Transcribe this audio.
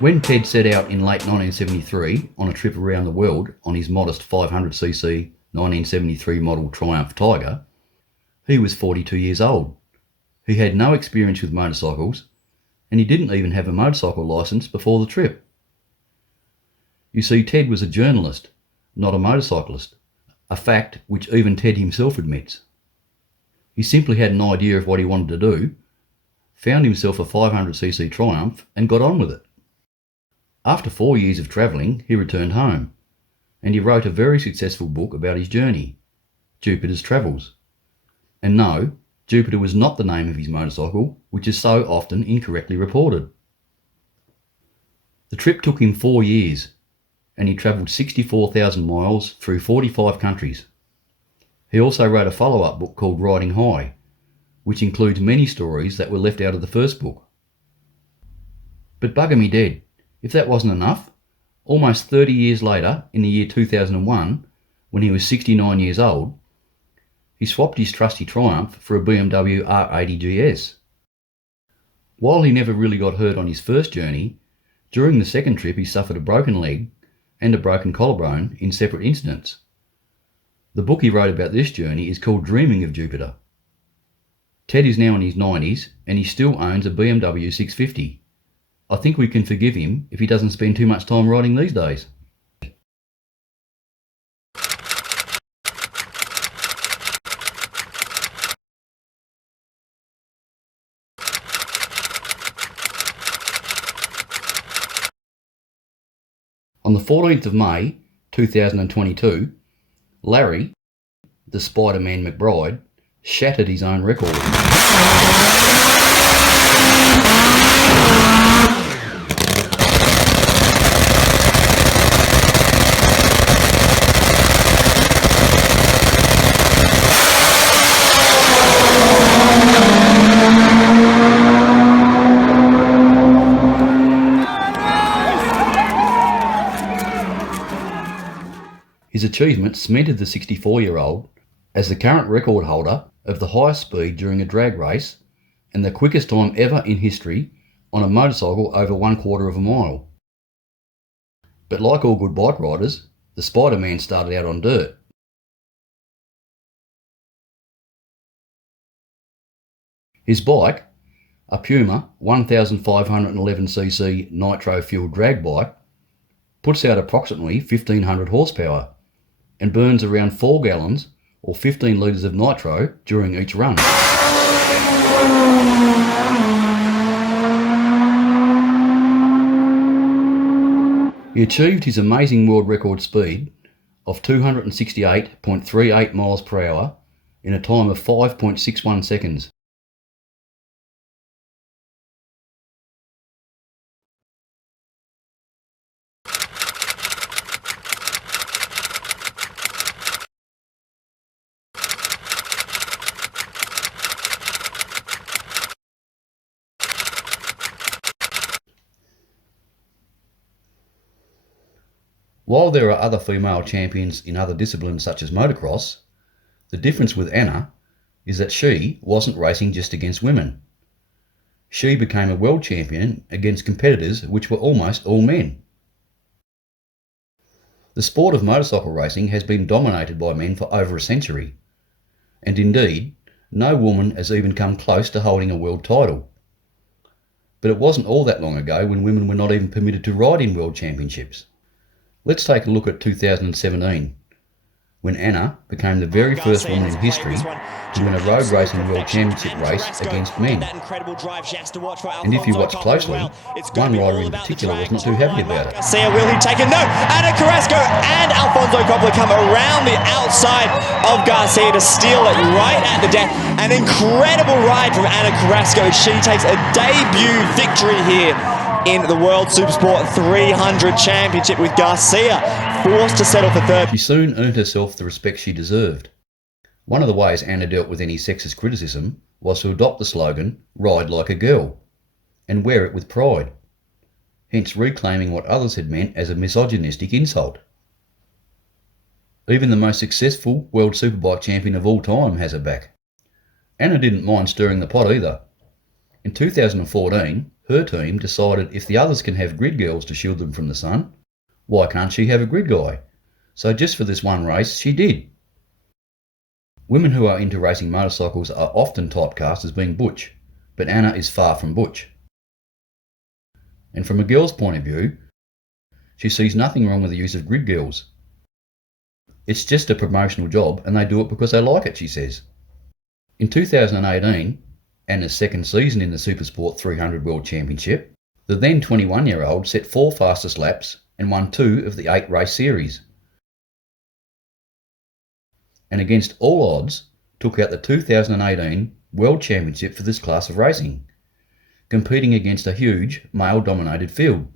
When Ted set out in late 1973 on a trip around the world on his modest 500cc 1973 model Triumph Tiger, he was 42 years old. He had no experience with motorcycles, and he didn't even have a motorcycle licence before the trip. You see, Ted was a journalist, not a motorcyclist, a fact which even Ted himself admits. He simply had an idea of what he wanted to do, found himself a 500cc Triumph and got on with it. After 4 years of travelling, he returned home, and he wrote a very successful book about his journey, Jupiter's Travels. And no, Jupiter was not the name of his motorcycle, which is so often incorrectly reported. The trip took him 4 years, and he travelled 64,000 miles through 45 countries. He also wrote a follow-up book called Riding High, which includes many stories that were left out of the first book. But bugger me dead, if that wasn't enough, almost 30 years later, in the year 2001, when he was 69 years old, he swapped his trusty Triumph for a BMW R80 GS. While he never really got hurt on his first journey, during the second trip he suffered a broken leg and a broken collarbone in separate incidents. The book he wrote about this journey is called Dreaming of Jupiter. Ted is now in his 90s and he still owns a BMW 650. I think we can forgive him if he doesn't spend too much time riding these days. On the 14th of May 2022, Larry, the Spider-Man McBride, shattered his own record. His achievement cemented the 64-year-old as the current record holder of the highest speed during a drag race and the quickest time ever in history on a motorcycle over 1/4 of a mile. But like all good bike riders, the Spider-Man started out on dirt. His bike, a Puma 1511cc nitro-fueled drag bike, puts out approximately 1500 horsepower and burns around 4 gallons or 15 litres of nitro during each run. He achieved his amazing world record speed of 268.38 miles per hour in a time of 5.61 seconds. While there are other female champions in other disciplines such as motocross, the difference with Anna is that she wasn't racing just against women. She became a world champion against competitors which were almost all men. The sport of motorcycle racing has been dominated by men for over a century, and indeed, no woman has even come close to holding a world title. But it wasn't all that long ago when women were not even permitted to ride in world championships. Let's take a look at 2017. when Anna became the very first woman in history to win a road racing world championship race against men. And if you watch closely, one rider in particular was not too happy about it. Garcia, will he take it? No! Anna Carrasco and Alfonso Coppola come around the outside of Garcia to steal it right at the death. An incredible ride from Anna Carrasco. She takes a debut victory here in the World Supersport 300 Championship, with Garcia forced to settle for third. She soon earned herself the respect she deserved. One of the ways Anna dealt with any sexist criticism was to adopt the slogan, "Ride like a girl," and wear it with pride, hence reclaiming what others had meant as a misogynistic insult. Even the most successful World Superbike champion of all time has her back. Anna didn't mind stirring the pot either. In 2014, her team decided if the others can have grid girls to shield them from the sun, why can't she have a grid guy? So just for this one race, she did. Women who are into racing motorcycles are often typecast as being butch, but Anna is far from butch. And from a girl's point of view, she sees nothing wrong with the use of grid girls. It's just a promotional job and they do it because they like it, she says. In 2018, Anna's second season in the Supersport 300 World Championship, the then 21-year-old set 4 fastest laps and won 2 of the 8 race series. And against all odds, took out the 2018 World Championship for this class of racing, competing against a huge male-dominated field.